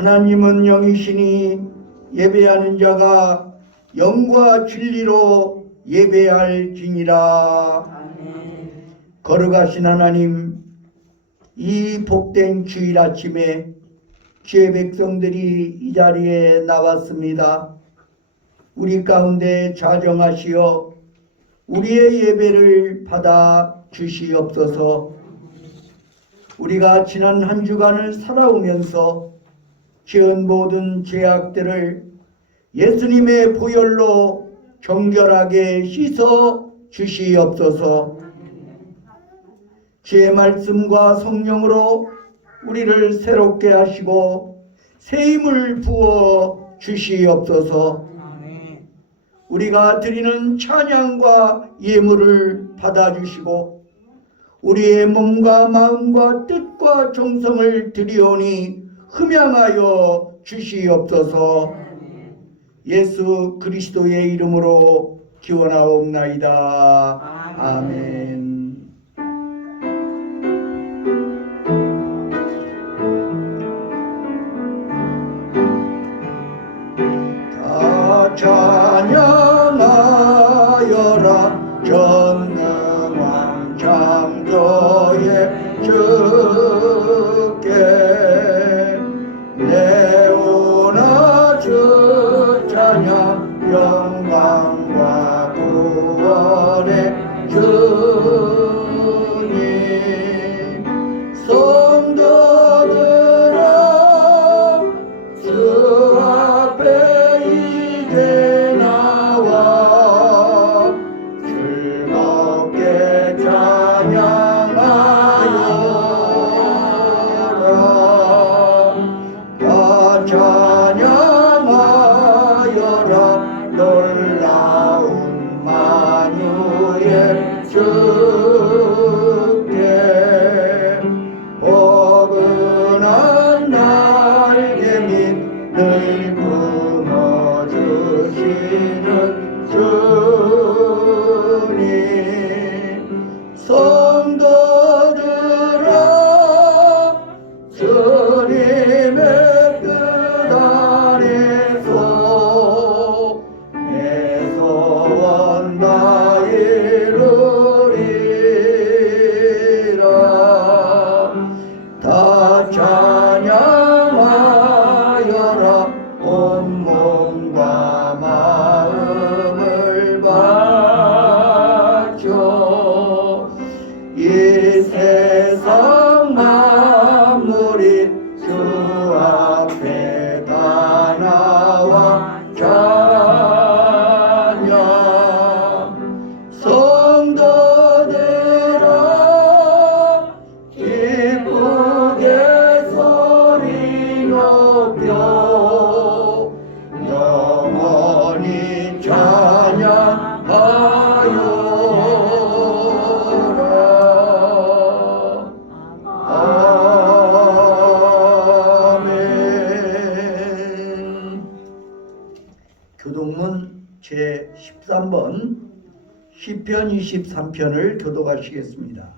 하나님은 영이시니 예배하는 자가 영과 진리로 예배할지니라. 아멘. 거룩하신 하나님, 이 복된 주일 아침에 주의 백성들이 이 자리에 나왔습니다. 우리 가운데 자정하시어 우리의 예배를 받아 주시옵소서. 우리가 지난 한 주간을 살아오면서 지은 모든 죄악들을 예수님의 보혈로 정결하게 씻어 주시옵소서. 주의 말씀과 성령으로 우리를 새롭게 하시고 새 힘을 부어 주시옵소서. 아멘. 우리가 드리는 찬양과 예물을 받아주시고 우리의 몸과 마음과 뜻과 정성을 드리오니 흠양하여 주시옵소서. 예수 그리스도의 이름으로 기원하옵나이다. 아멘. 다 찬양하여라 전능한 창조의 주께 내오나 주 찬양 영광과 구원의 주님 성도들아 주 앞에 이제 나와 즐겁게 찬양하여라. 다 찬양하여라 놀라운 만유의 주께 포근한 날개 밑을 품어주시는 주님 성도들아 주님의 뜻 안에서 내 소원 다 이루리라. 다 찬양하여라 온몸과 마음을 바쳐 이 세상 만물이 주 앞에 다 나와 찬양 성도들아 기쁘게 소리 높여 영원히 찬양하여라. 아멘. 교독문 제13번 시편 23편을 교독하시겠습니다.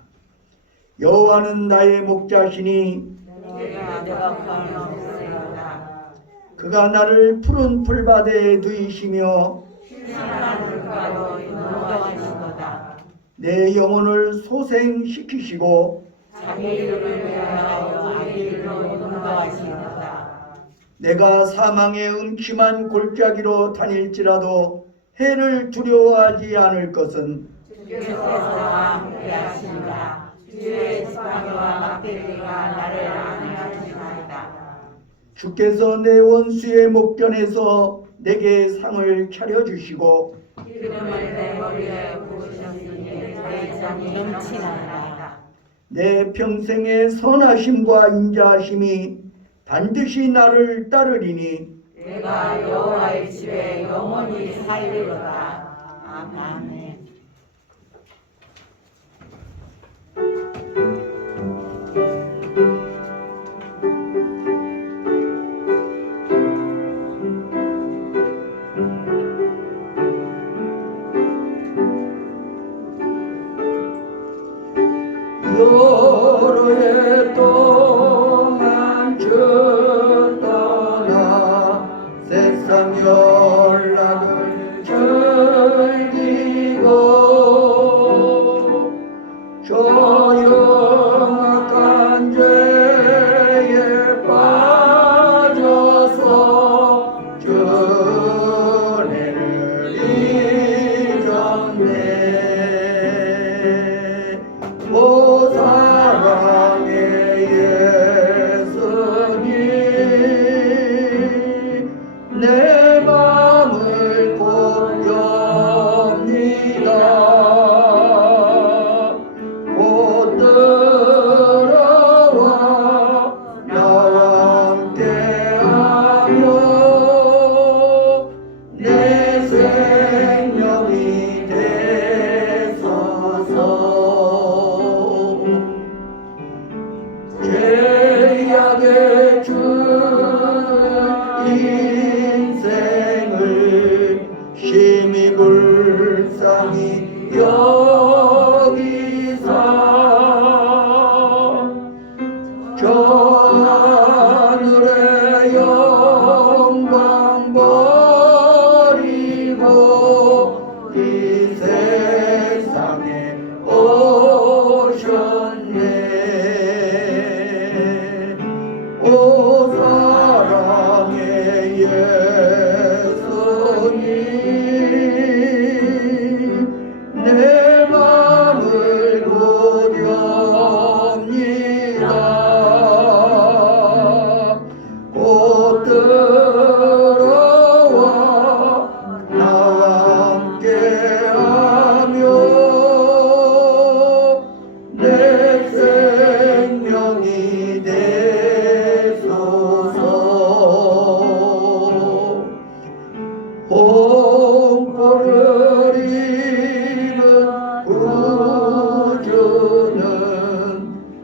여호와는 나의 목자시니 내가 감이 없으리로다. 그가 나를 푸른 풀밭에 두이시며 신선한 물가로 인도하시도다. 내 영혼을 소생시키시고 자기 이름을 위하여 아기로 인도하시도다. 내가 사망의 음침한 골짜기로 다닐지라도 해를 두려워하지 않을 것은 주께서 나와 함께하시니라. 주의 지팡이와 막대기가 나를 안위하시나이다. 주께서 내 원수의 목전에서 내게 상을 차려주시고 기름을 내 머리에 부으셨으니 내 잔이 넘치나이다. 내 평생의 선하심과 인자하심이 반드시 나를 따르리니 내가 여호와의 집에 영원히 살리로다. 아멘. 여러 해 동안 주 하늘의 영광 버리고 이 세상에 오셨네. 오 사랑의 예수님, 내 맘을 고렵니다. 곧 들어와 나와 함께하며 내 생명이 되소서. 공포를 입은 구주는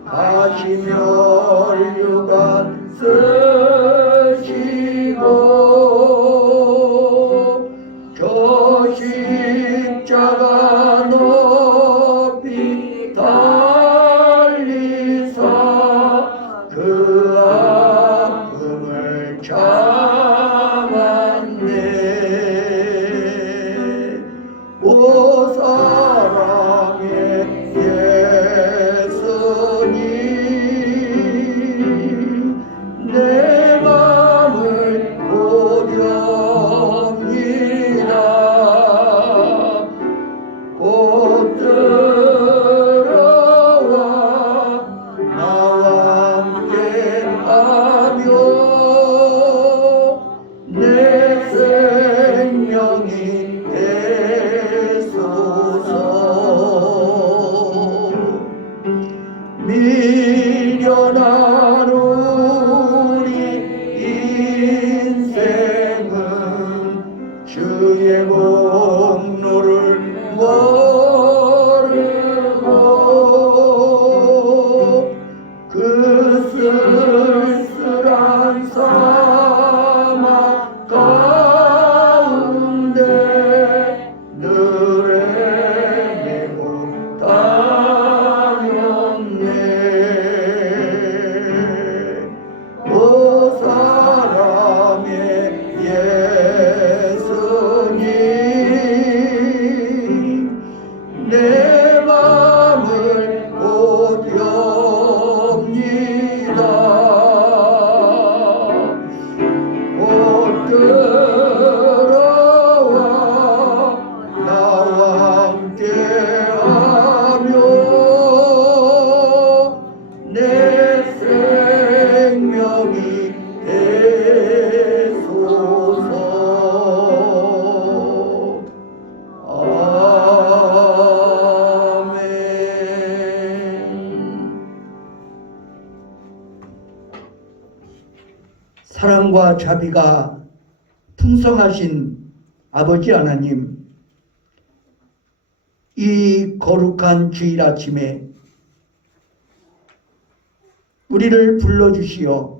다시 멸류관 쓰시고 저 십자가 높이 달리사 그 아픔을 참았네. 오 사랑의 예수님, 내 맘을 고렵니다. 곧 들어와 나와 함께하며 내 생명이 되소서. 미련한 우리 인생은 주의 공로를 모르고 그 쓸쓸한 사막 가운데 늘 헤매고 다녔네. 오 사랑의 예수님, 내 맘을 고렵니다. 곧 들어와 나와 함께하며 내 생명이 되소서. 아멘. 사랑과 자비가 풍성하신 아버지 하나님, 이 거룩한 주일 아침에 우리를 불러주시어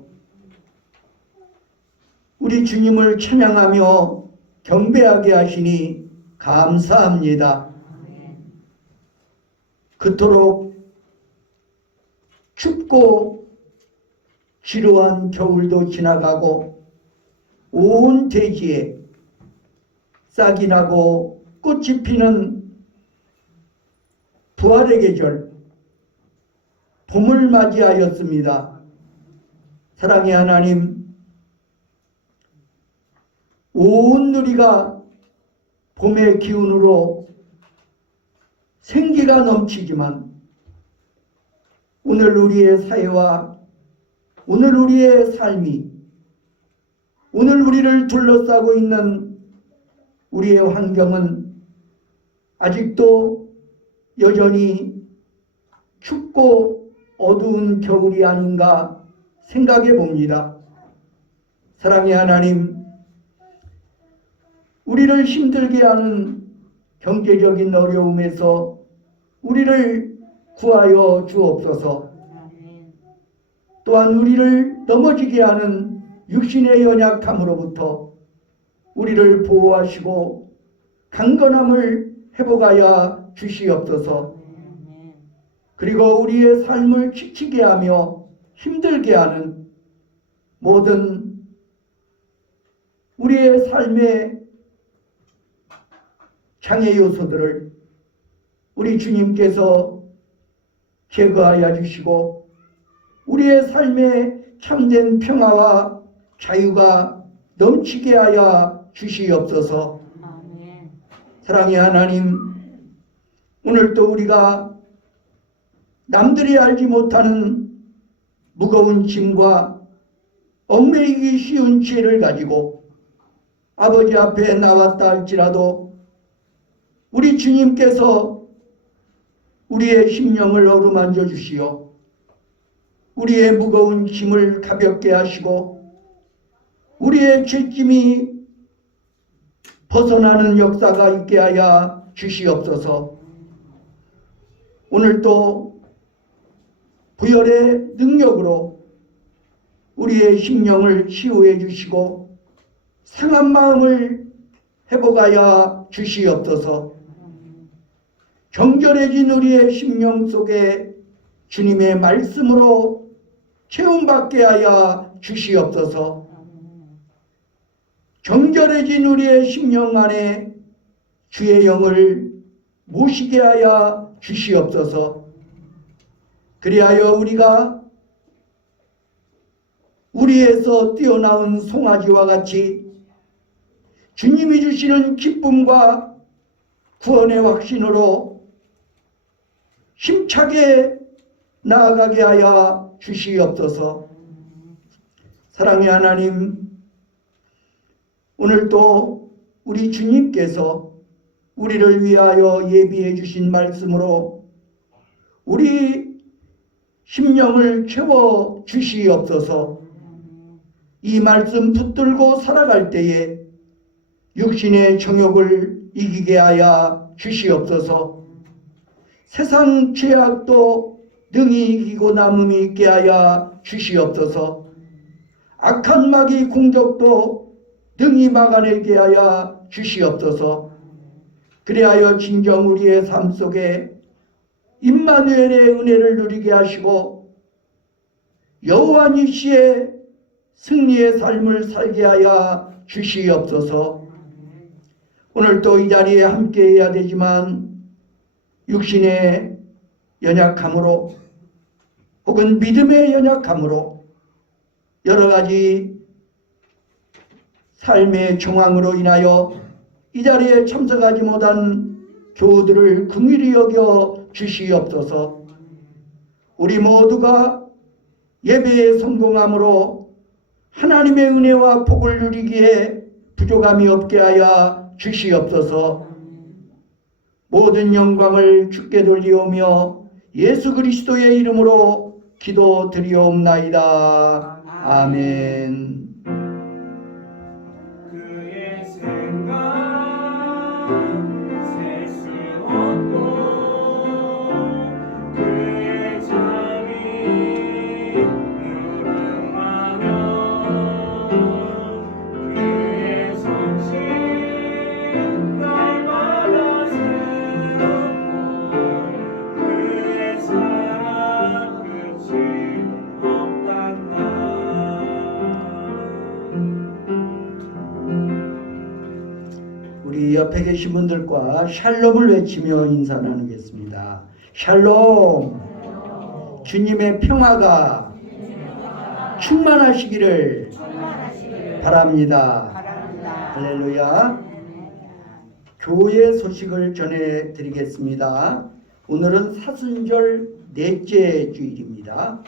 우리 주님을 찬양하며 경배하게 하시니 감사합니다. 그토록 춥고 지루한 겨울도 지나가고 온 대지에 싹이 나고 꽃이 피는 부활의 계절 봄을 맞이하였습니다. 사랑의 하나님, 온 누리가 봄의 기운으로 생기가 넘치지만 오늘 우리의 사회와 오늘 우리의 삶이, 오늘 우리를 둘러싸고 있는 우리의 환경은 아직도 여전히 춥고 어두운 겨울이 아닌가 생각해 봅니다. 사랑의 하나님, 우리를 힘들게 하는 경제적인 어려움에서 우리를 구하여 주옵소서. 또한 우리를 넘어지게 하는 육신의 연약함으로부터 우리를 보호하시고 강건함을 회복하여 주시옵소서. 그리고 우리의 삶을 지치게 하며 힘들게 하는 모든 우리의 삶의 장애 요소들을 우리 주님께서 제거하여 주시고 우리의 삶에 참된 평화와 자유가 넘치게 하여 주시옵소서. 아멘. 사랑의 하나님, 오늘도 우리가 남들이 알지 못하는 무거운 짐과 얽매이기 쉬운 죄를 가지고 아버지 앞에 나왔다 할지라도 우리 주님께서 우리의 심령을 어루만져 주시어 우리의 무거운 짐을 가볍게 하시고 우리의 죄짐이 벗어나는 역사가 있게 하여 주시옵소서. 오늘도 부혈의 능력으로 우리의 심령을 치유해 주시고 상한 마음을 회복하여 주시옵소서. 정결해진 우리의 심령 속에 주님의 말씀으로 채움받게 하여 주시옵소서. 정결해진 우리의 심령 안에 주의 영을 모시게 하여 주시옵소서. 그리하여 우리가 우리에서 뛰어나온 송아지와 같이 주님이 주시는 기쁨과 구원의 확신으로 힘차게 나아가게 하여 주시옵소서. 사랑의 하나님, 오늘도 우리 주님께서 우리를 위하여 예비해 주신 말씀으로 우리 심령을 채워 주시옵소서. 이 말씀 붙들고 살아갈 때에 육신의 정욕을 이기게 하여 주시옵소서. 세상 죄악도 능히 이기고 남음이 있게 하여 주시옵소서. 악한 마귀 공격도 능히 막아내게 하여 주시옵소서. 그리하여 진정 우리의 삶 속에 임마누엘의 은혜를 누리게 하시고 여호와 니시의 승리의 삶을 살게 하여 주시옵소서. 오늘도 이 자리에 함께 해야 되지만 육신의 연약함으로 혹은 믿음의 연약함으로 여러 가지 삶의 정황으로 인하여 이 자리에 참석하지 못한 교우들을 긍휼히 여겨 주시옵소서. 우리 모두가 예배에 성공함으로 하나님의 은혜와 복을 누리기에 부족함이 없게 하여 주시옵소서. 모든 영광을 주께 돌리오며 예수 그리스도의 이름으로 기도드리옵나이다. 아멘. 그의 생각 셀 수 없고 그의 잠이 무궁하며 그의 성실 날마다 새롭고 그의 사랑 끝이 없단다. 우리 옆에 계신 분들과 샬롬을 외치며 인사 나누겠습니다. 샬롬. 주님의 평화가 충만하시기를 바랍니다. 할렐루야. 교회 소식을 전해드리겠습니다. 오늘은 사순절 넷째 주일입니다.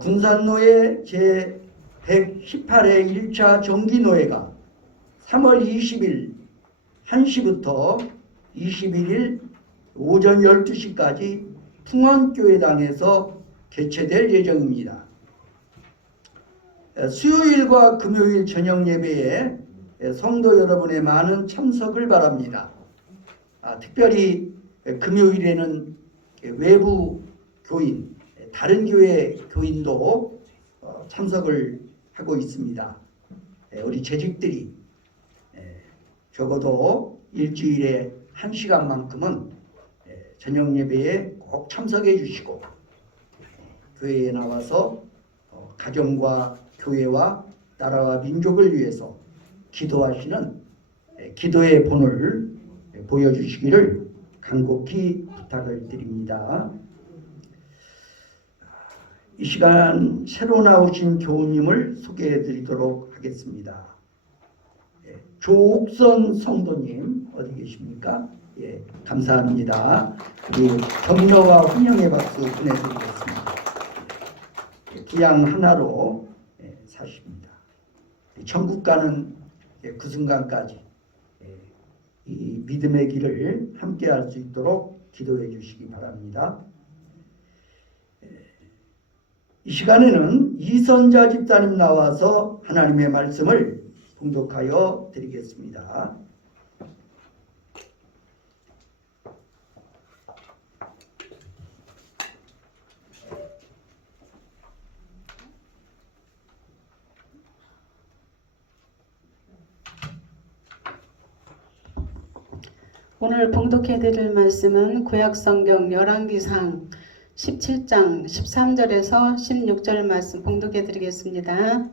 군산노회 제118회 1차 정기노회가 3월 20일 1시부터 21일 오전 12시까지 풍원교회당에서 개최될 예정입니다. 수요일과 금요일 저녁 예배에 성도 여러분의 많은 참석을 바랍니다. 특별히 금요일에는 외부 교인, 다른 교회 교인도 참석을 하고 있습니다. 우리 재직들이 적어도 일주일에 1시간만큼은 저녁 예배에 꼭 참석해 주시고 교회에 나와서 가정과 교회와 나라와 민족을 위해서 기도하시는 기도의 본을 보여주시기를 간곡히 부탁을 드립니다. 이 시간 새로 나오신 교우님을 소개해 드리도록 하겠습니다. 조옥선 성도님 어디 계십니까? 예, 감사합니다. 우리 격려와 환영의 박수 보내드리겠습니다. 부양 하나로 사십니다. 천국 가는 그 순간까지 이 믿음의 길을 함께 할 수 있도록 기도해 주시기 바랍니다. 이 시간에는 이선자 집사님 나와서 하나님의 말씀을 봉독하여 드리겠습니다. 오늘 봉독해 드릴 말씀은 구약성경 열왕기상 17장 13절에서 16절 말씀 봉독해 드리겠습니다.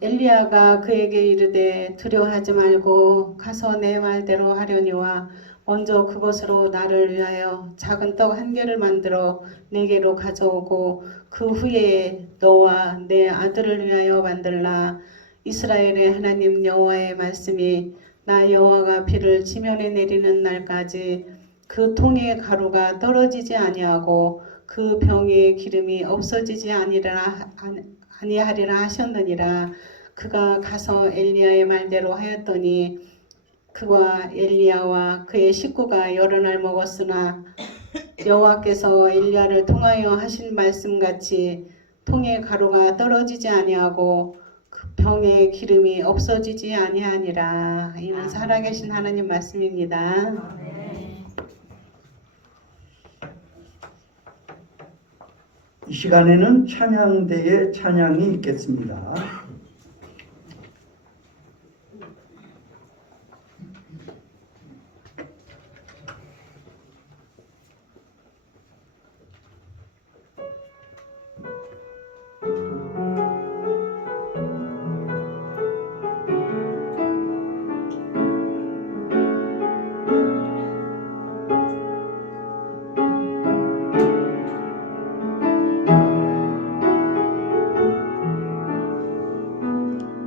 엘리야가 그에게 이르되 두려워하지 말고 가서 내 말대로 하려니와 먼저 그것으로 나를 위하여 작은 떡 한 개를 만들어 내게로 가져오고 그 후에 너와 내 아들을 위하여 만들라. 이스라엘의 하나님 여호와의 말씀이 나 여호와가 비를 지면에 내리는 날까지 그 통의 가루가 떨어지지 아니하고 그 병의 기름이 없어지지 아니하리라 하셨느니라. 그가 가서 엘리야의 말대로 하였더니 그와 엘리야와 그의 식구가 여러 날 먹었으나 여호와께서 엘리야를 통하여 하신 말씀같이 통의 가루가 떨어지지 아니하고 그 병의 기름이 없어지지 아니하니라. 이는 살아계신 하나님 말씀입니다. 이 시간에는 찬양대의 찬양이 있겠습니다.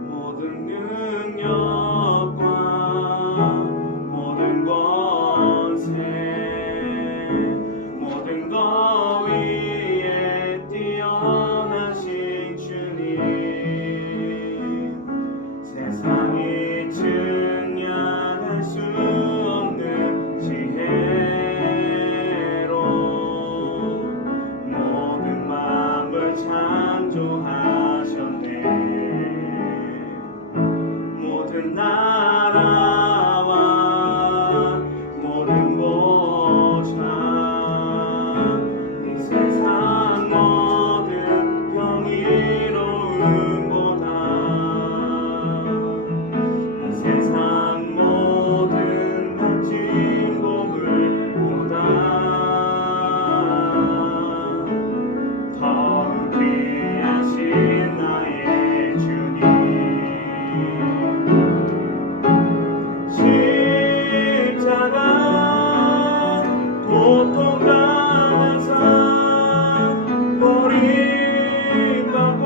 모든 능력과 모든 권세 모든 것 위에 뛰어나신 주님 세상이 측량할 수 없는 지혜로 모든 만물 창조하셨네. 모든 나라와 모든 고장 이 세상 모든 평이로움보다 이 세상 모든 멋진 보물보다 더욱 귀하신 나의 주님 십자가 고통당한 삶 버림받고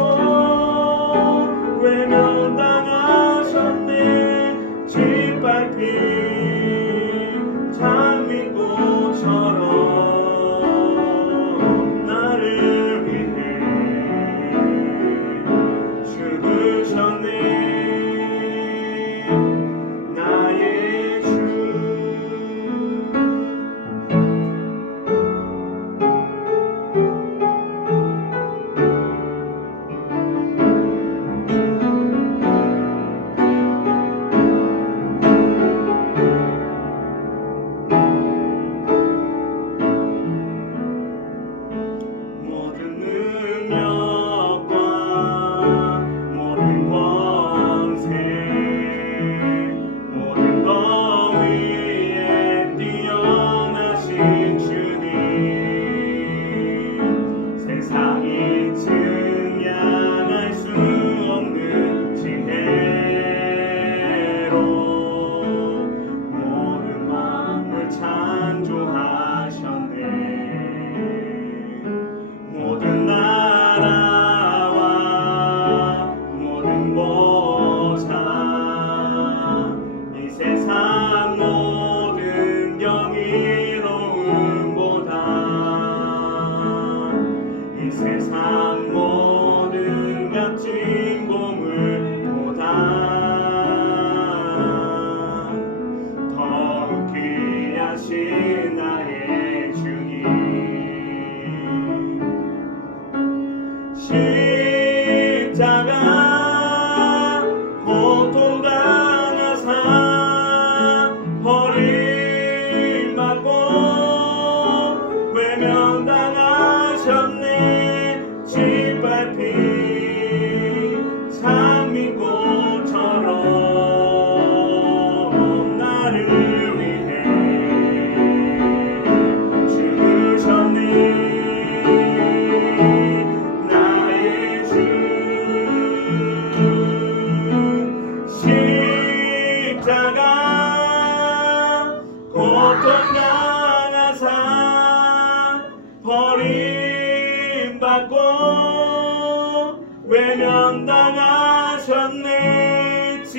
외면당하셨네. 짓밟힌 장미꽃처럼 나를 위해 죽으셨네. 나의 주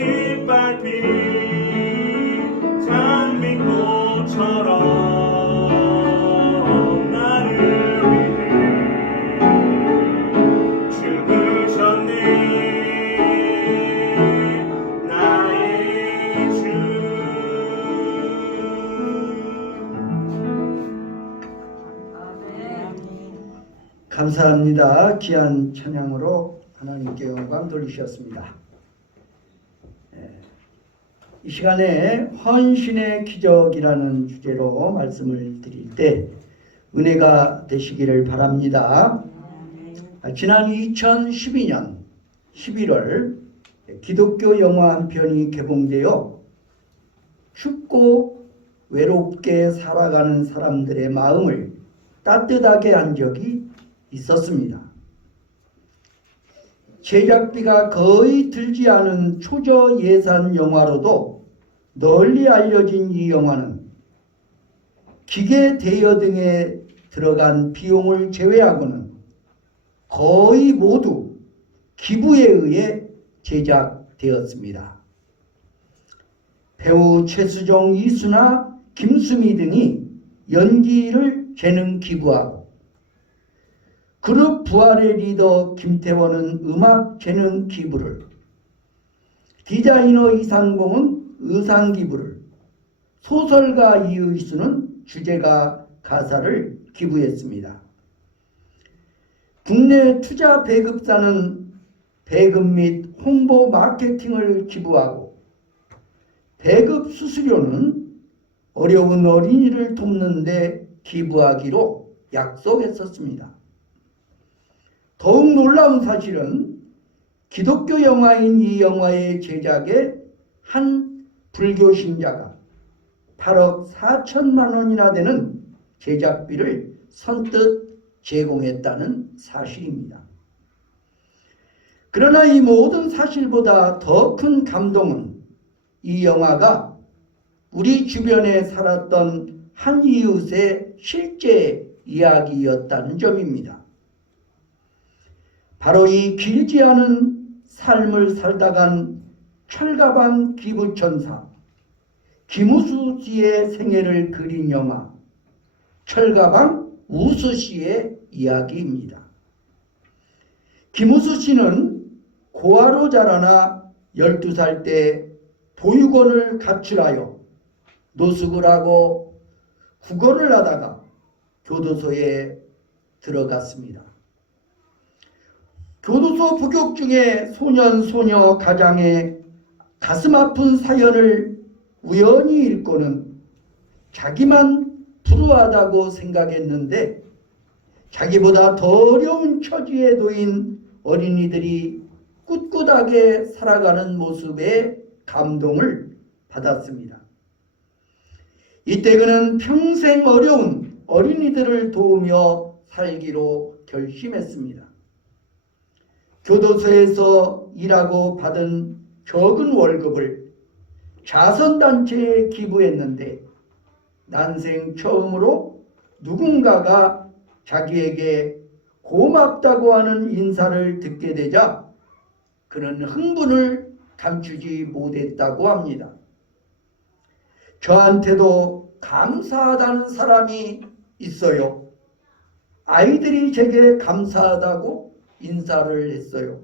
짓밟힌 장미꽃처럼 나를 위해 죽으셨네 나의 주. 감사합니다. 귀한 찬양으로 하나님께 영광 돌리셨습니다. 이 시간에 헌신의 기적이라는 주제로 말씀을 드릴 때 은혜가 되시기를 바랍니다. 지난 2012년 11월 기독교 영화 한 편이 개봉되어 춥고 외롭게 살아가는 사람들의 마음을 따뜻하게 한 적이 있었습니다. 제작비가 거의 들지 않은 초저 예산 영화로도 널리 알려진 이 영화는 기계 대여 등에 들어간 비용을 제외하고는 거의 모두 기부에 의해 제작되었습니다. 배우 최수종, 이순아, 김수미 등이 연기를 재능 기부하고 그룹 부활의 리더 김태원은 음악 재능 기부를, 디자이너 이상봉은 의상 기부를, 소설가 이의수는 주제가 가사를 기부했습니다. 국내 투자 배급사는 배급 및 홍보 마케팅을 기부하고 배급 수수료는 어려운 어린이를 돕는 데 기부하기로 약속했었습니다. 더욱 놀라운 사실은 기독교 영화인 이 영화의 제작에 한 불교 신자가 8억 4천만 원이나 되는 제작비를 선뜻 제공했다는 사실입니다. 그러나 이 모든 사실보다 더 큰 감동은 이 영화가 우리 주변에 살았던 한 이웃의 실제 이야기였다는 점입니다. 바로 이 길지 않은 삶을 살다간 철가방 기부천사 김우수 씨의 생애를 그린 영화 철가방 우수 씨의 이야기입니다. 김우수 씨는 고아로 자라나 12살 때 보육원을 가출하여 노숙을 하고 국어를 하다가 교도소에 들어갔습니다. 교도소 복역 중에 소년 소녀 가장의 가슴 아픈 사연을 우연히 읽고는 자기만 불우하다고 생각했는데 자기보다 더 어려운 처지에 놓인 어린이들이 꿋꿋하게 살아가는 모습에 감동을 받았습니다. 이때 그는 평생 어려운 어린이들을 도우며 살기로 결심했습니다. 교도소에서 일하고 받은 적은 월급을 자선단체에 기부했는데 난생 처음으로 누군가가 자기에게 고맙다고 하는 인사를 듣게 되자 그는 흥분을 감추지 못했다고 합니다. 저한테도 감사하다는 사람이 있어요. 아이들이 제게 감사하다고 인사를 했어요.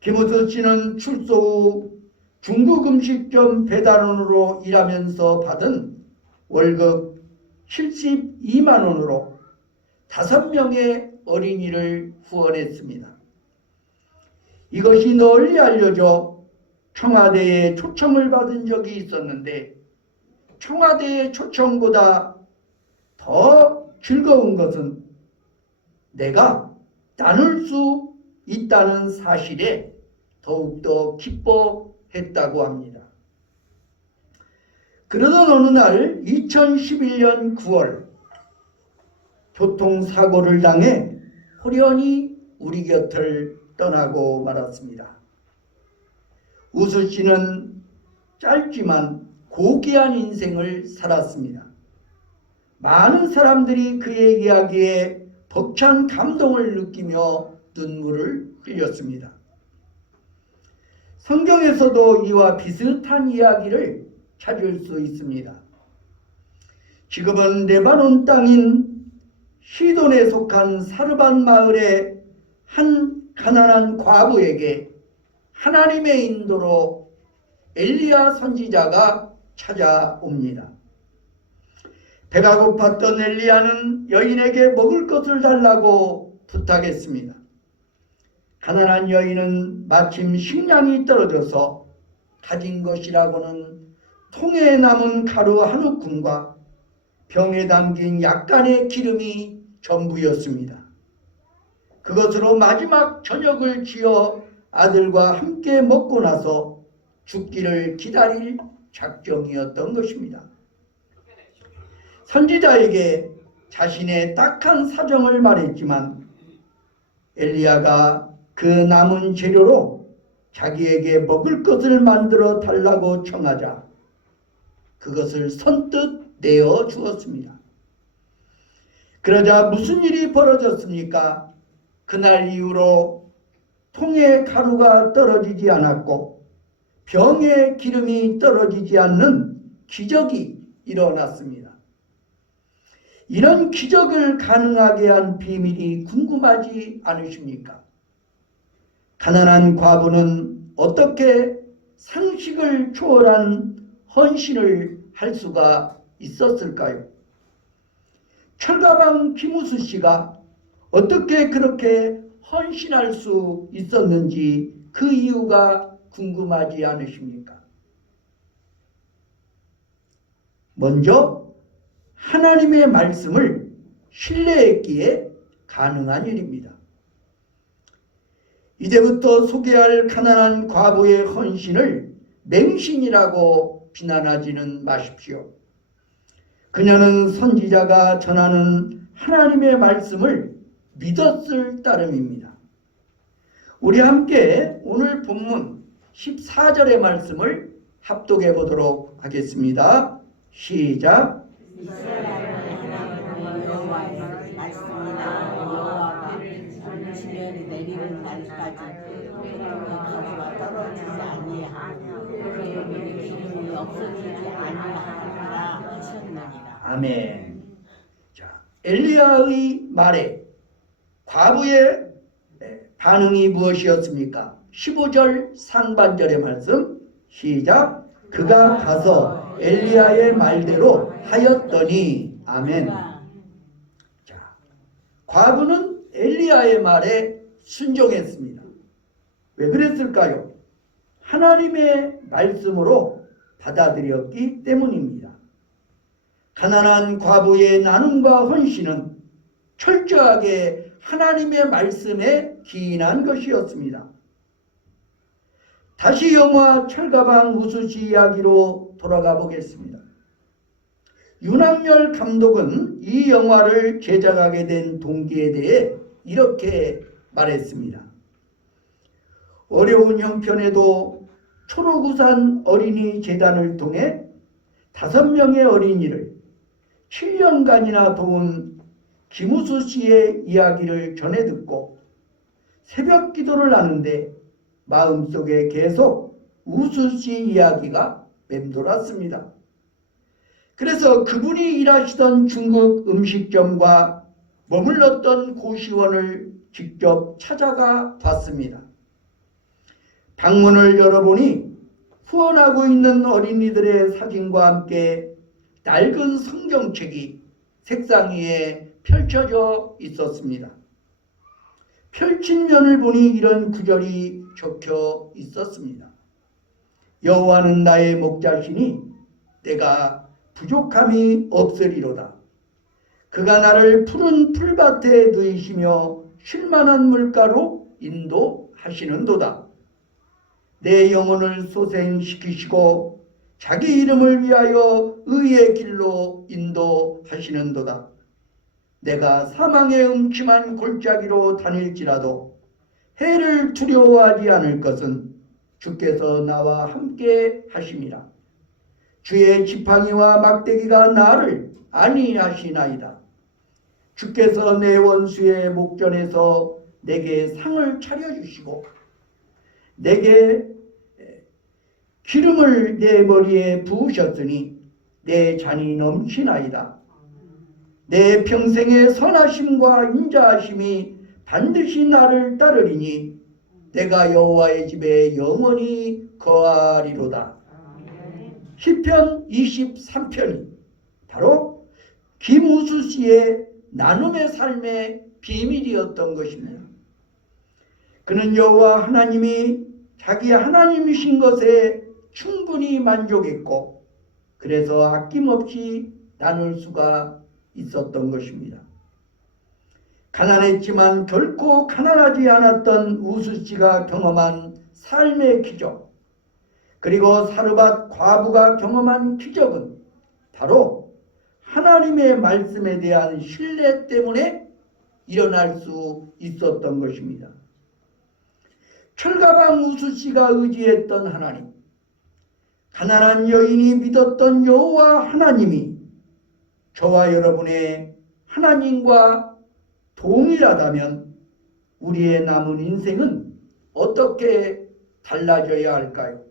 김우수 씨는 출소 후 중국 음식점 배달원으로 일하면서 받은 월급 72만 원으로 5명의 어린이를 후원했습니다. 이것이 널리 알려져 청와대에 초청을 받은 적이 있었는데 청와대의 초청보다 더 즐거운 것은 내가 나눌 수 있다는 사실에 더욱더 기뻐했다고 합니다. 그러던 어느 날 2011년 9월 교통사고를 당해 호련히 우리 곁을 떠나고 말았습니다. 우수 씨는 짧지만 고귀한 인생을 살았습니다. 많은 사람들이 그의 이야기에 벅찬 감동을 느끼며 눈물을 흘렸습니다. 성경에서도 이와 비슷한 이야기를 찾을 수 있습니다. 지금은 레바논 땅인 시돈에 속한 사르반 마을의 한 가난한 과부에게 하나님의 인도로 엘리야 선지자가 찾아옵니다. 배가 고팠던 엘리야는 여인에게 먹을 것을 달라고 부탁했습니다. 가난한 여인은 마침 식량이 떨어져서 가진 것이라고는 통에 남은 가루 한 움큼과 병에 담긴 약간의 기름이 전부였습니다. 그것으로 마지막 저녁을 지어 아들과 함께 먹고 나서 죽기를 기다릴 작정이었던 것입니다. 선지자에게 자신의 딱한 사정을 말했지만 엘리야가 그 남은 재료로 자기에게 먹을 것을 만들어 달라고 청하자 그것을 선뜻 내어 주었습니다. 그러자 무슨 일이 벌어졌습니까? 그날 이후로 통에 가루가 떨어지지 않았고 병에 기름이 떨어지지 않는 기적이 일어났습니다. 이런 기적을 가능하게 한 비밀이 궁금하지 않으십니까? 가난한 과부는 어떻게 상식을 초월한 헌신을 할 수가 있었을까요? 철가방 김우수 씨가 어떻게 그렇게 헌신할 수 있었는지 그 이유가 궁금하지 않으십니까? 먼저 하나님의 말씀을 신뢰했기에 가능한 일입니다. 이제부터 소개할 가난한 과부의 헌신을 맹신이라고 비난하지는 마십시오. 그녀는 선지자가 전하는 하나님의 말씀을 믿었을 따름입니다. 우리 함께 오늘 본문 14절의 말씀을 합독해 보도록 하겠습니다. 시작. 이스라엘의 하나님 여호와의 말씀이나 여호와가 지면이 내리는 날까지 그의 가루가 떨어지지 아니하고 그의 기름이 없어지지 아니하리라 하셨느니라. 아멘. 자, 엘리야의 말에 과부의 반응이 무엇이었습니까? 15절 상반절의 말씀 시작. 그가 가서 엘리야의 말대로 하였더니 아멘. 자, 과부는 엘리야의 말에 순종했습니다. 왜 그랬을까요? 하나님의 말씀으로 받아들였기 때문입니다. 가난한 과부의 나눔과 헌신은 철저하게 하나님의 말씀에 기인한 것이었습니다. 다시 영화 철가방 우수시 이야기로 돌아가 보겠습니다. 윤학열 감독은 이 영화를 제작하게 된 동기에 대해 이렇게 말했습니다. 어려운 형편에도 초록우산 어린이 재단을 통해 5명의 어린이를 7년간이나 도운 김우수 씨의 이야기를 전해 듣고 새벽 기도를 하는데 마음속에 계속 우수 씨 이야기가 맴돌았습니다. 그래서 그분이 일하시던 중국 음식점과 머물렀던 고시원을 직접 찾아가 봤습니다. 방문을 열어보니 후원하고 있는 어린이들의 사진과 함께 낡은 성경책이 책상 위에 펼쳐져 있었습니다. 펼친 면을 보니 이런 구절이 적혀 있었습니다. 여호와는 나의 목자시니 내가 부족함이 없으리로다. 그가 나를 푸른 풀밭에 누이시며 쉴만한 물가로 인도하시는도다. 내 영혼을 소생시키시고 자기 이름을 위하여 의의 길로 인도하시는도다. 내가 사망의 음침한 골짜기로 다닐지라도 해를 두려워하지 않을 것은 주께서 나와 함께 하심이라. 주의 지팡이와 막대기가 나를 안위하시나이다. 주께서 내 원수의 목전에서 내게 상을 차려주시고 내게 기름을 내 머리에 부으셨으니 내 잔이 넘치나이다. 내 평생의 선하심과 인자하심이 반드시 나를 따르리니 내가 여호와의 집에 영원히 거하리로다. 시편 23편이 바로 김우수 씨의 나눔의 삶의 비밀이었던 것입니다. 그는 여호와 하나님이 자기 하나님이신 것에 충분히 만족했고 그래서 아낌없이 나눌 수가 있었던 것입니다. 가난했지만 결코 가난하지 않았던 우수 씨가 경험한 삶의 기적, 그리고 사르밧 과부가 경험한 기적은 바로 하나님의 말씀에 대한 신뢰 때문에 일어날 수 있었던 것입니다. 철가방 우수 씨가 의지했던 하나님, 가난한 여인이 믿었던 여호와 하나님이 저와 여러분의 하나님과 동일하다면 우리의 남은 인생은 어떻게 달라져야 할까요?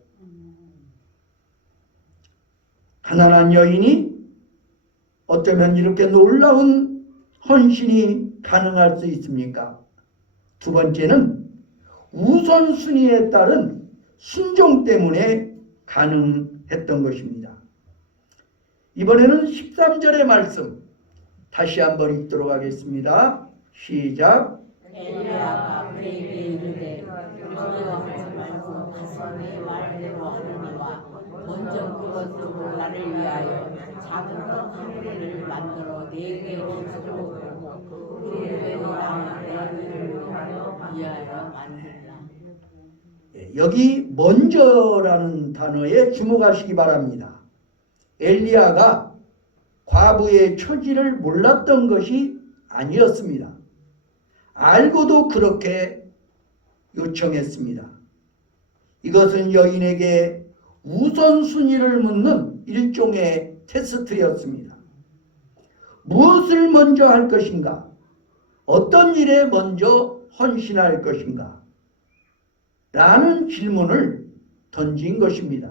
가난한 여인이 어쩌면 이렇게 놀라운 헌신이 가능할 수 있습니까? 두 번째는 우선순위에 따른 순종 때문에 가능했던 것입니다. 이번에는 13절의 말씀 다시 한번 읽도록 하겠습니다. 시작. 엘리야가 그에게 이르되 너희가 하지 말고 가서 내 말대로 하느니와 먼저 그것으로 나를 위하여 작은 떡 한 개를 만들어 네게 가지고 오고 그 외에도 나는 내 위하여 만들라. 여기 먼저라는 단어에 주목하시기 바랍니다. 엘리야가 과부의 처지를 몰랐던 것이 아니었습니다. 알고도 그렇게 요청했습니다. 이것은 여인에게 우선순위를 묻는 일종의 테스트였습니다. 무엇을 먼저 할 것인가? 어떤 일에 먼저 헌신할 것인가? 라는 질문을 던진 것입니다.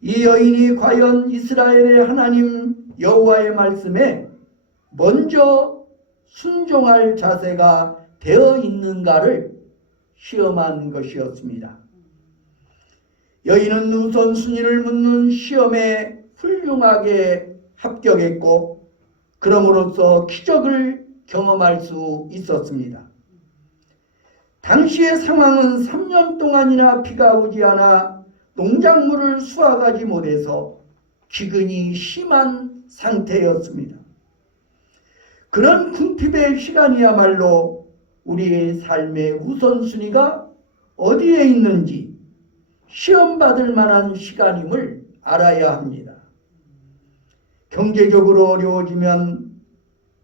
이 여인이 과연 이스라엘의 하나님 여호와의 말씀에 먼저 순종할 자세가 되어 있는가를 시험한 것이었습니다. 여인은 우선순위를 묻는 시험에 훌륭하게 합격했고 그럼으로써 기적을 경험할 수 있었습니다. 당시의 상황은 3년 동안이나 비가 오지 않아 농작물을 수확하지 못해서 기근이 심한 상태였습니다. 그런 궁핍의 시간이야말로 우리의 삶의 우선순위가 어디에 있는지 시험받을 만한 시간임을 알아야 합니다. 경제적으로 어려워지면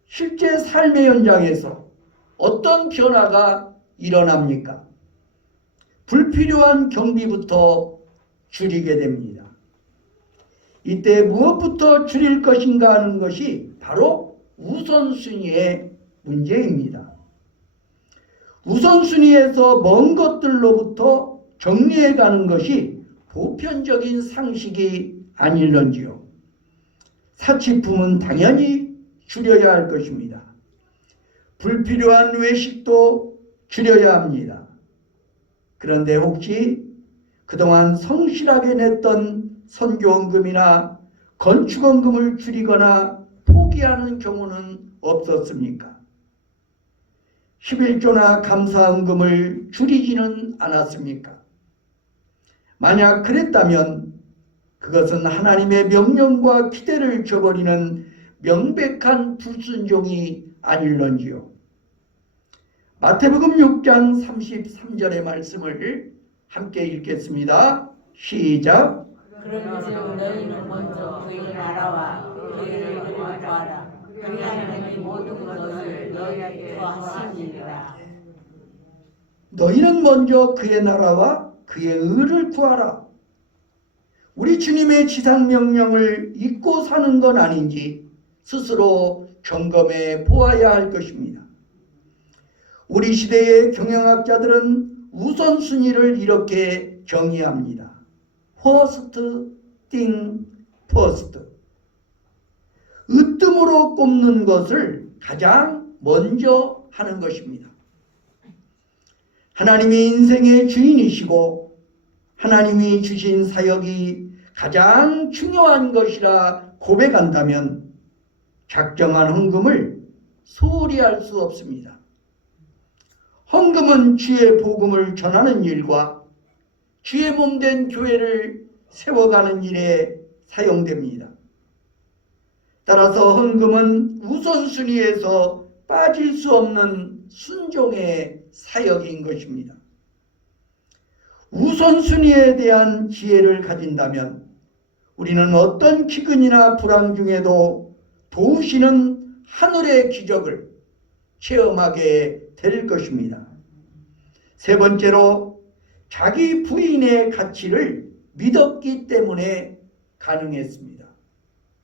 실제 삶의 현장에서 어떤 변화가 일어납니까? 불필요한 경비부터 줄이게 됩니다. 이때 무엇부터 줄일 것인가 하는 것이 바로 우선순위의 문제입니다. 우선순위에서 먼 것들로부터 정리해가는 것이 보편적인 상식이 아닐런지요. 사치품은 당연히 줄여야 할 것입니다. 불필요한 외식도 줄여야 합니다. 그런데 혹시 그동안 성실하게 냈던 선교원금이나 건축원금을 줄이거나 포기하는 경우는 없었습니까? 11조나 감사원금을 줄이지는 않았습니까? 만약 그랬다면 그것은 하나님의 명령과 기대를 저버리는 명백한 불순종이 아닐런지요. 마태복음 6장 33절의 말씀을 함께 읽겠습니다. 시작. 그런즉 너희는 먼저 그의 나라와 그의 의를 구하라. 그리하면 이 모든 것을 너희에게 더하시니라. 너희는 먼저 그의 나라와 그의 의를 구하라. 우리 주님의 지상명령을 잊고 사는 건 아닌지 스스로 점검해 보아야 할 것입니다. 우리 시대의 경영학자들은 우선순위를 이렇게 정의합니다. first thing first. 으뜸으로 꼽는 것을 가장 먼저 하는 것입니다. 하나님이 인생의 주인이시고 하나님이 주신 사역이 가장 중요한 것이라 고백한다면 작정한 헌금을 소홀히 할 수 없습니다. 헌금은 주의 복음을 전하는 일과 주의 몸된 교회를 세워가는 일에 사용됩니다. 따라서 헌금은 우선순위에서 빠질 수 없는 순종의 사역인 것입니다. 우선순위에 대한 지혜를 가진다면 우리는 어떤 기근이나 불황 중에도 도우시는 하늘의 기적을 체험하게 될 것입니다. 세 번째로 자기 부인의 가치를 믿었기 때문에 가능했습니다.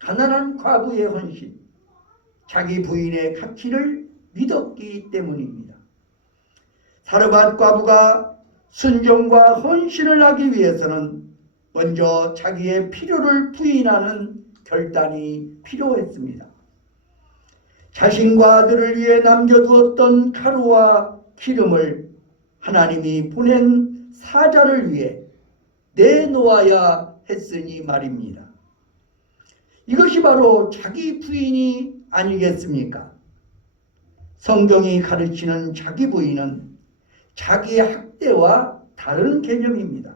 가난한 과부의 헌신, 자기 부인의 가치를 믿었기 때문입니다. 사르밧 과부가 순종과 헌신을 하기 위해서는 먼저 자기의 필요를 부인하는 결단이 필요했습니다. 자신과 아들을 위해 남겨두었던 가루와 기름을 하나님이 보낸 사자를 위해 내놓아야 했으니 말입니다. 이것이 바로 자기 부인이 아니겠습니까? 성경이 가르치는 자기 부인은 자기 학대와 다른 개념입니다.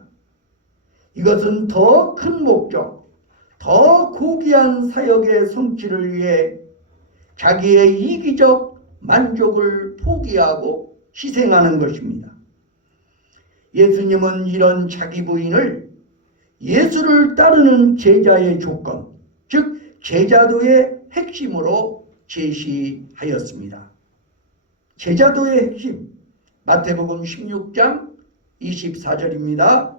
이것은 더 큰 목적, 더 고귀한 사역의 성취를 위해 자기의 이기적 만족을 포기하고 희생하는 것입니다. 예수님은 이런 자기 부인을 예수를 따르는 제자의 조건, 즉 제자도의 핵심으로 제시하였습니다. 제자도의 핵심, 마태복음 16장 24절입니다.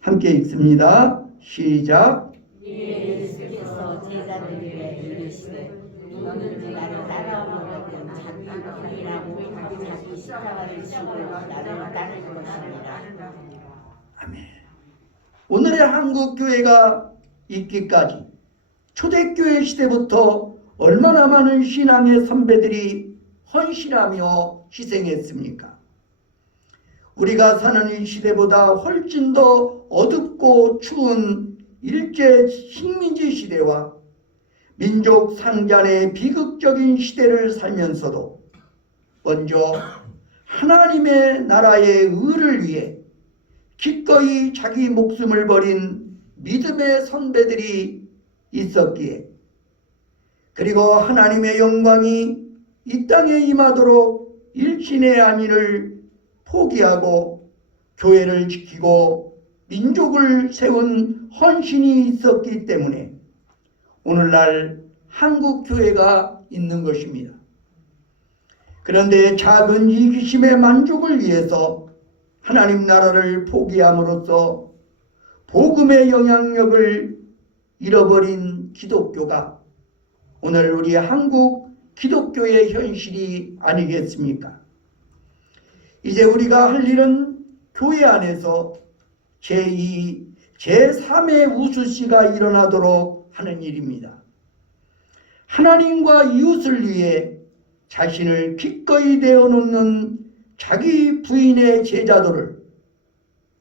함께 읽습니다. 시작. 예수께서 제자들에게 이르시되 누구든지 나를 따라오려거든 자기 부인하고 자기 십자가를 지고 나를 따를 것이니라. 아멘. 오늘의 한국 교회가 있기까지 초대교회 시대부터 얼마나 많은 신앙의 선배들이 헌신하며 희생했습니까? 우리가 사는 이 시대보다 훨씬 더 어둡고 추운 일제 식민지 시대와 민족 상잔의 비극적인 시대를 살면서도 먼저 하나님의 나라의 의를 위해 기꺼이 자기 목숨을 버린 믿음의 선배들이 있었기에, 그리고 하나님의 영광이 이 땅에 임하도록 일신의 안위를 포기하고 교회를 지키고 민족을 세운 헌신이 있었기 때문에 오늘날 한국 교회가 있는 것입니다. 그런데 작은 이기심의 만족을 위해서 하나님 나라를 포기함으로써 복음의 영향력을 잃어버린 기독교가 오늘 우리 한국 기독교의 현실이 아니겠습니까? 이제 우리가 할 일은 교회 안에서 제2, 제3의 우수시가 일어나도록 하는 일입니다. 하나님과 이웃을 위해 자신을 기꺼이 내어놓는 자기 부인의 제자도를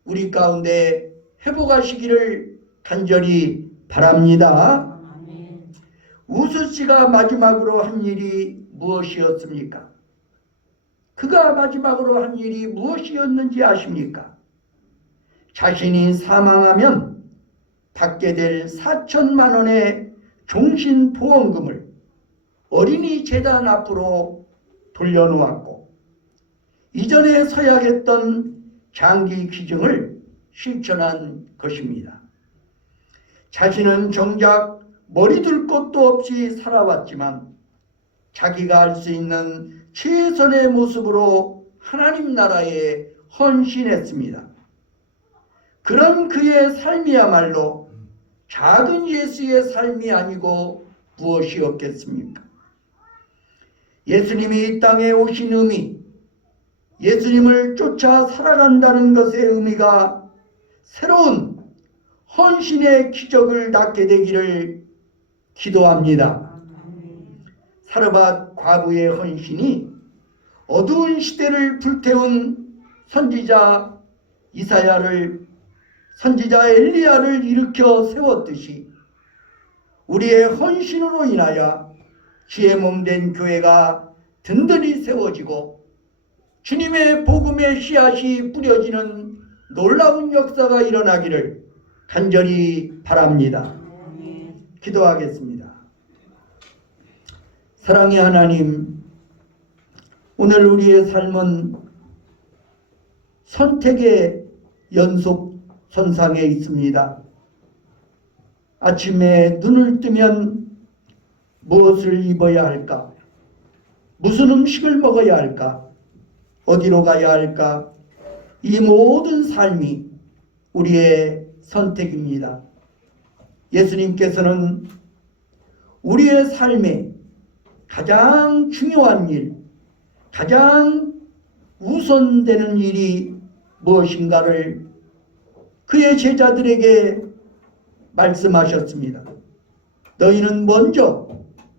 우리 가운데 회복하시기를 간절히 바랍니다. 우수씨가 마지막으로 한 일이 무엇이었습니까? 그가 마지막으로 한 일이 무엇이었는지 아십니까? 자신이 사망하면 받게 될 4천만 원의 종신보험금을 어린이 재단 앞으로 돌려놓았고, 이전에 서약했던 장기 기증을 실천한 것입니다. 자신은 정작 머리둘 곳도 없이 살아왔지만 자기가 할 수 있는 최선의 모습으로 하나님 나라에 헌신했습니다. 그런 그의 삶이야말로 작은 예수의 삶이 아니고 무엇이었겠습니까? 예수님이 이 땅에 오신 의미, 예수님을 쫓아 살아간다는 것의 의미가 새로운 헌신의 기적을 낳게 되기를 기도합니다. 사르밧 과부의 헌신이 어두운 시대를 불태운 선지자 이사야를, 선지자 엘리야를 일으켜 세웠듯이 우리의 헌신으로 인하여 주의 몸된 교회가 든든히 세워지고 주님의 복음의 씨앗이 뿌려지는 놀라운 역사가 일어나기를 간절히 바랍니다. 기도하겠습니다. 사랑의 하나님, 오늘 우리의 삶은 선택의 연속선상에 있습니다. 아침에 눈을 뜨면 무엇을 입어야 할까? 무슨 음식을 먹어야 할까? 어디로 가야 할까? 이 모든 삶이 우리의 선택입니다. 예수님께서는 우리의 삶에 가장 중요한 일, 가장 우선되는 일이 무엇인가를 그의 제자들에게 말씀하셨습니다. 너희는 먼저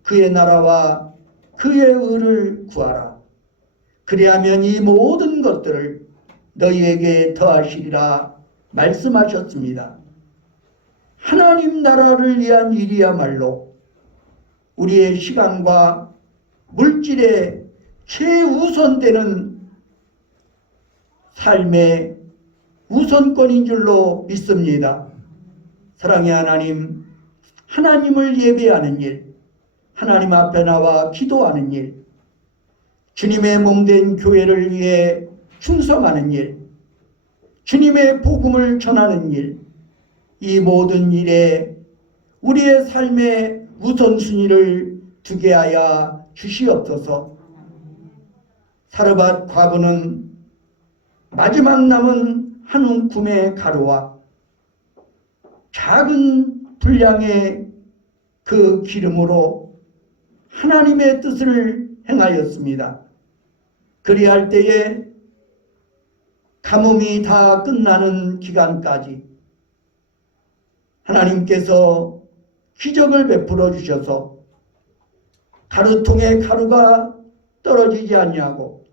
그의 나라와 그의 의를 구하라. 그리하면 이 모든 것들을 너희에게 더하시리라 말씀하셨습니다. 하나님 나라를 위한 일이야말로 우리의 시간과 물질에 최우선되는 삶의 우선권인 줄로 믿습니다. 사랑의 하나님, 하나님을 예배하는 일, 하나님 앞에 나와 기도하는 일, 주님의 몸된 교회를 위해 충성하는 일, 주님의 복음을 전하는 일, 이 모든 일에 우리의 삶의 우선순위를 두게 하여 주시옵소서. 사르밧 과부는 마지막 남은 한 움큼의 가루와 작은 분량의 그 기름으로 하나님의 뜻을 행하였습니다. 그리할 때에 가뭄이 다 끝나는 기간까지 하나님께서 기적을 베풀어 주셔서 가루통에 가루가 떨어지지 아니하고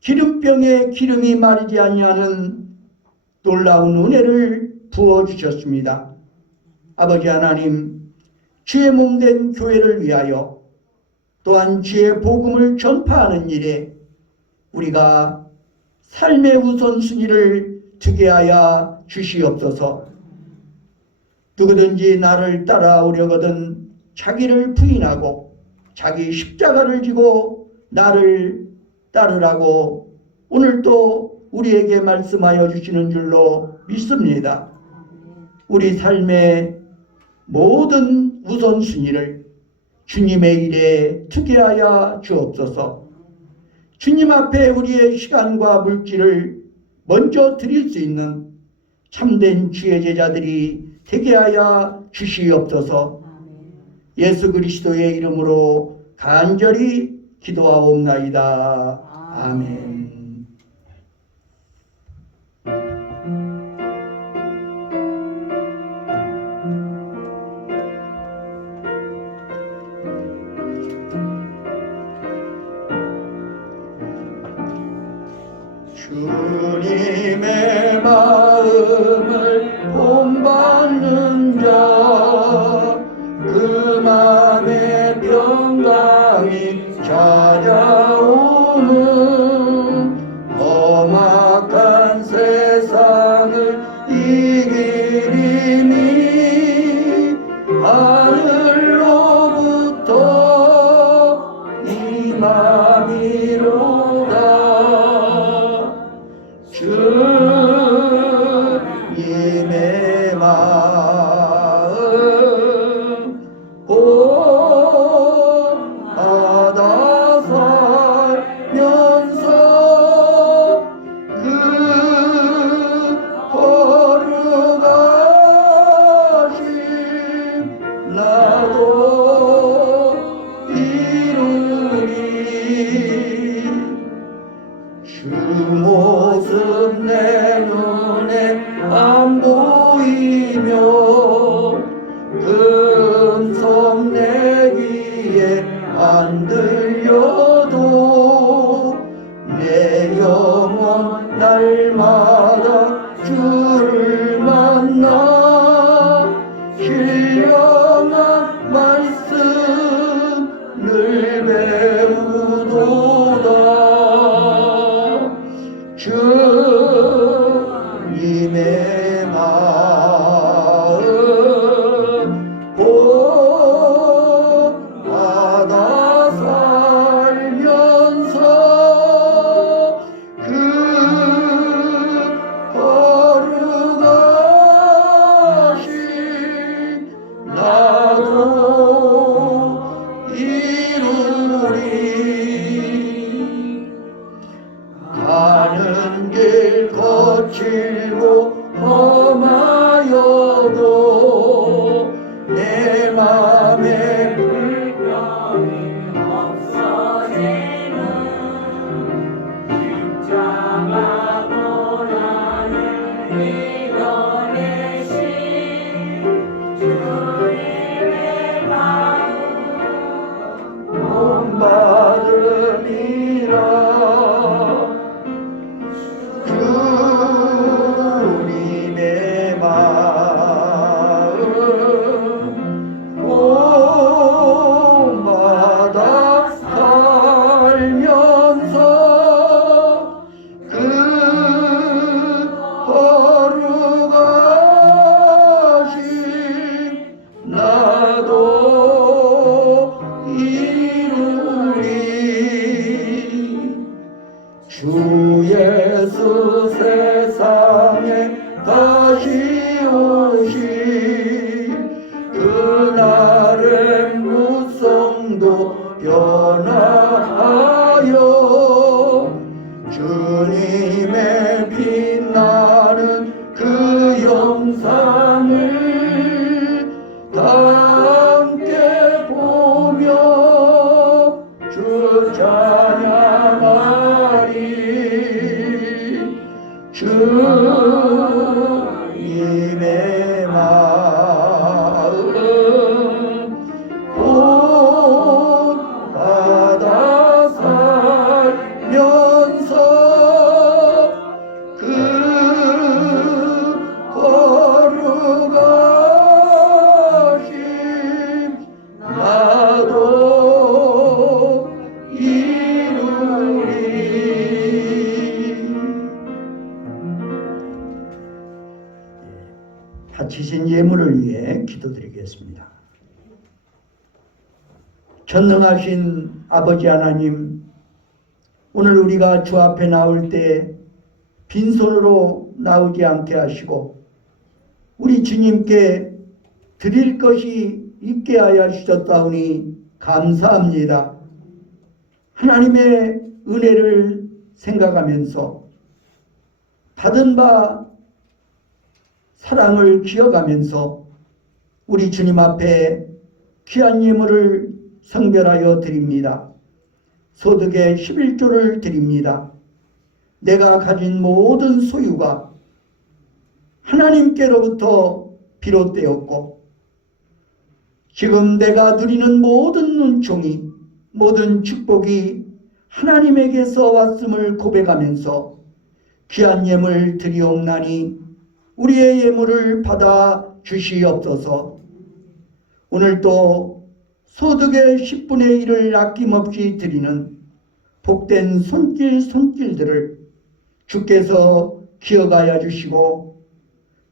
기름병에 기름이 마르지 아니하는 놀라운 은혜를 부어 주셨습니다. 아버지 하나님, 주의 몸된 교회를 위하여 또한 주의 복음을 전파하는 일에 우리가 삶의 우선순위를 두게 하여 주시옵소서. 누구든지 나를 따라오려거든 자기를 부인하고 자기 십자가를 지고 나를 따르라고 오늘도 우리에게 말씀하여 주시는 줄로 믿습니다. 우리 삶의 모든 우선순위를 주님의 일에 두게 하여 주옵소서. 주님 앞에 우리의 시간과 물질을 먼저 드릴 수 있는 참된 주의 제자들이 되게 하여 주시옵소서. 예수 그리스도의 이름으로 간절히 기도하옵나이다. 아멘. 주님의 마음을 본받는 자, 그 맘에 평강이 찾아오는 험악한 세상을 이기리니 하늘로부터 임함이로다. 주님의 마음 본받아 살면서 그 거룩하심 나도 이루리. 주 모습 내 눈에 안 보이며 영광을 다 함께 보며 주 찬양하리. 주님의 마음 곧 받아 살면서 그 거룩하심 나도 이루리. 바치신 예물을 위해 기도드리겠습니다. 전능하신 아버지 하나님, 오늘 우리가 주 앞에 나올 때 빈손으로 나오지 않게 하시고 우리 주님께 드릴 것이 있게 하여 주셨다오니 감사합니다. 하나님의 은혜를 생각하면서 받은 바 사랑을 기억하면서 우리 주님 앞에 귀한 예물을 성별하여 드립니다. 소득의 11조를 드립니다. 내가 가진 모든 소유가 하나님께로부터 비롯되었고 지금 내가 누리는 모든 은총이, 모든 축복이 하나님에게서 왔음을 고백하면서 귀한 예물 드리옵나니 우리의 예물을 받아 주시옵소서. 오늘도 소득의 10분의 1을 아낌없이 드리는 복된 손길들을 주께서 기억하여 주시고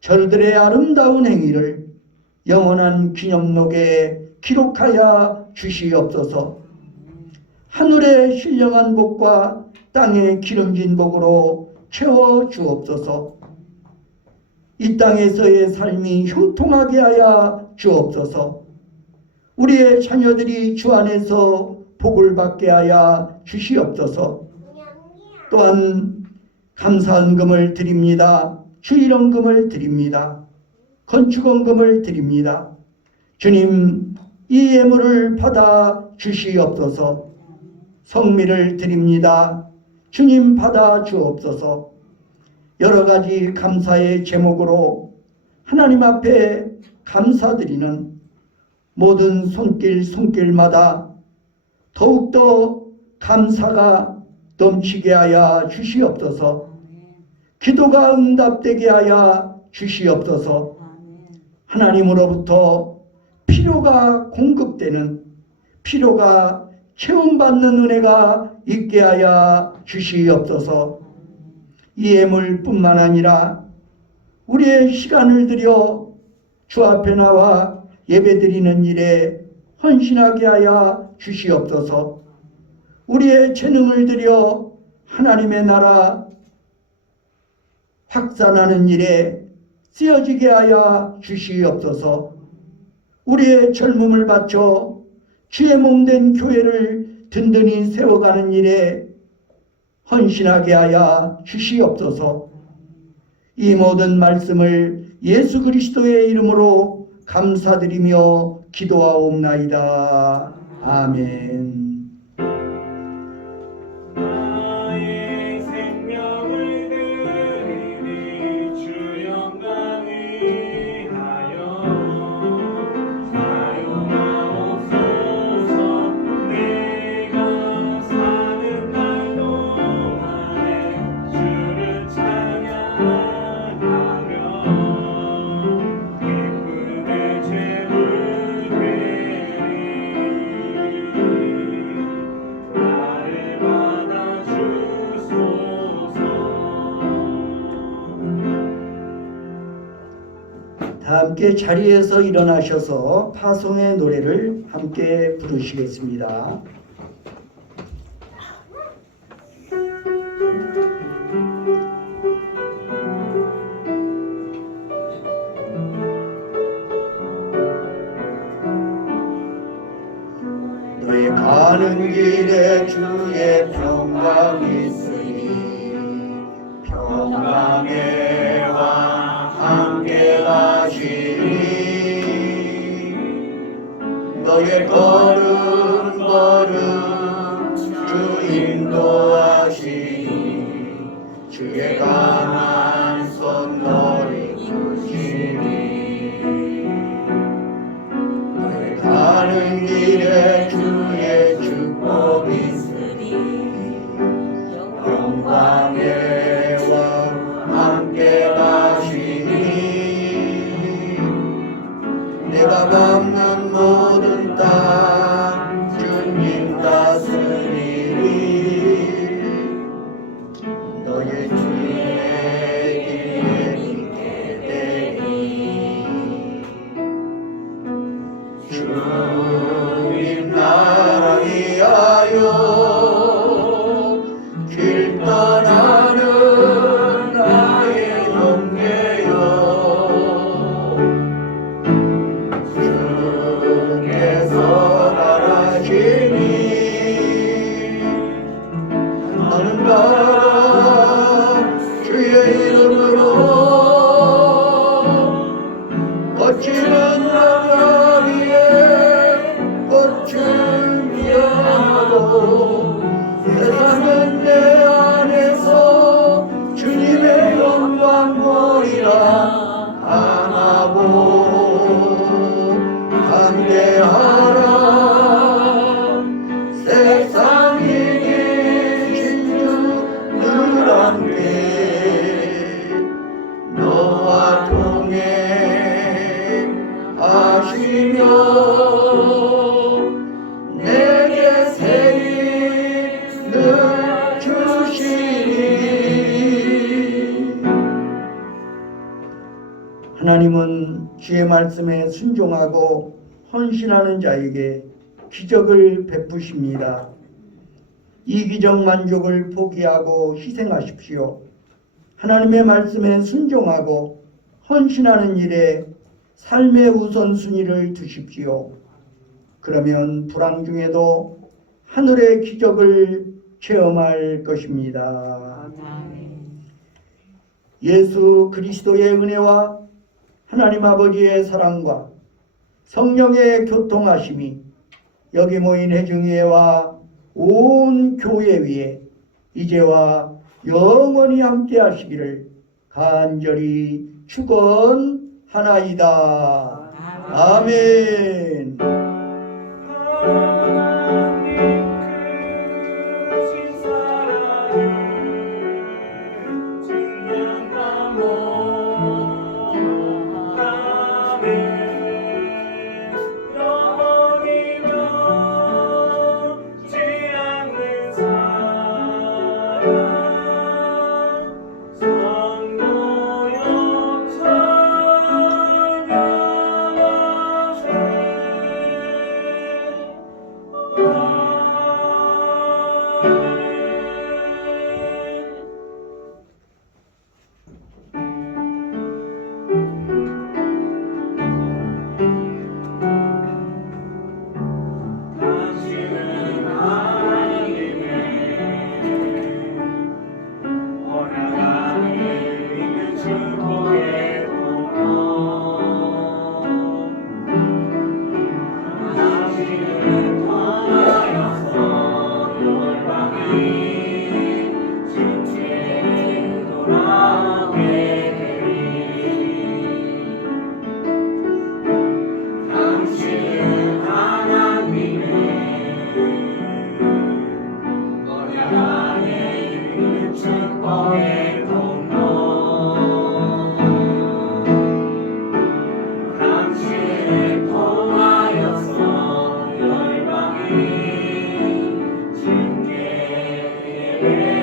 저들의 아름다운 행위를 영원한 기념록에 기록하여 주시옵소서. 하늘의 신령한 복과 땅의 기름진 복으로 채워 주옵소서. 이 땅에서의 삶이 형통하게 하여 주옵소서. 우리의 자녀들이 주 안에서 복을 받게 하여 주시옵소서. 또한 감사헌금을 드립니다. 주일헌금을 드립니다. 건축헌금을 드립니다. 주님, 이 예물을 받아 주시옵소서. 성미를 드립니다. 주님 받아 주옵소서. 여러 가지 감사의 제목으로 하나님 앞에 감사드리는 모든 손길마다 더욱더 감사가 넘치게 하여 주시옵소서. 기도가 응답되게 하여 주시옵소서. 하나님으로부터 필요가 공급되는, 필요가 채움받는 은혜가 있게 하여 주시옵소서. 이 예물뿐만 아니라 우리의 시간을 들여 주 앞에 나와 예배드리는 일에 헌신하게 하여 주시옵소서. 우리의 재능을 들여 하나님의 나라 확산하는 일에 쓰여지게 하여 주시옵소서. 우리의 젊음을 바쳐 주의 몸된 교회를 든든히 세워가는 일에 헌신하게 하여 주시옵소서. 이 모든 말씀을 예수 그리스도의 이름으로 감사드리며 기도하옵나이다. 아멘. 나의 생명을 드리니 주 영광 위하여 사용하옵소서. 내가 사는 날 동안에 주를 찬양하며 기쁨의 제물 되리. 나를 받아 주소서. 다 함께 자리에서 일어나셔서 파송의 노래를 함께 부르시겠습니다. 너희 가는 길에 주의 평강이 있으니 평강의 왕 함께 가 너의 걸음 걸음 주 인도하시니 주의 강한 손 너를 이끄시니 너의 가는 길에 주의 축복이 있으니 영광의 왕 함께 가시니 내가 밟는 모든 땅 주님 다스리니 너의 주의 길에 있게 되니 주님 나라 위하여 길 떠나는 나의 영계여 주께서 나라시니 너는 가라 주의 이름으로 거치는 나라 위에 꽃을 피어나고 세상은 내 안에서 주님의 영광 보리라 하나보 담대하라 세상이 계신 주 늘 함께 너와 동행하시며 내게 세일 늘 주시니 하나님은 주의 말씀에 순종하고 헌신하는 자에게 기적을 베푸십니다. 이기적 만족을 포기하고 희생하십시오. 하나님의 말씀에 순종하고 헌신하는 일에 삶의 우선순위를 두십시오. 그러면 불황 중에도 하늘의 기적을 체험할 것입니다. 예수 그리스도의 은혜와 하나님 아버지의 사랑과 성령의 교통하심이 여기 모인 회중회와 온 교회 위에 이제와 영원히 함께 하시기를 간절히 축원하나이다. 아멘. 하나님 크신 사랑을 증명하며 가네 영원히 변치 않는 사랑 성도여 당신은 하나님의 허락하는 있는 축복의 통로 당신은 통하여서 열방이 주께 돌아오게 되리 당신은 하나님의 언약 안에 있는 축복의 통로 당신을 통하여서 열방이 주께 예배하리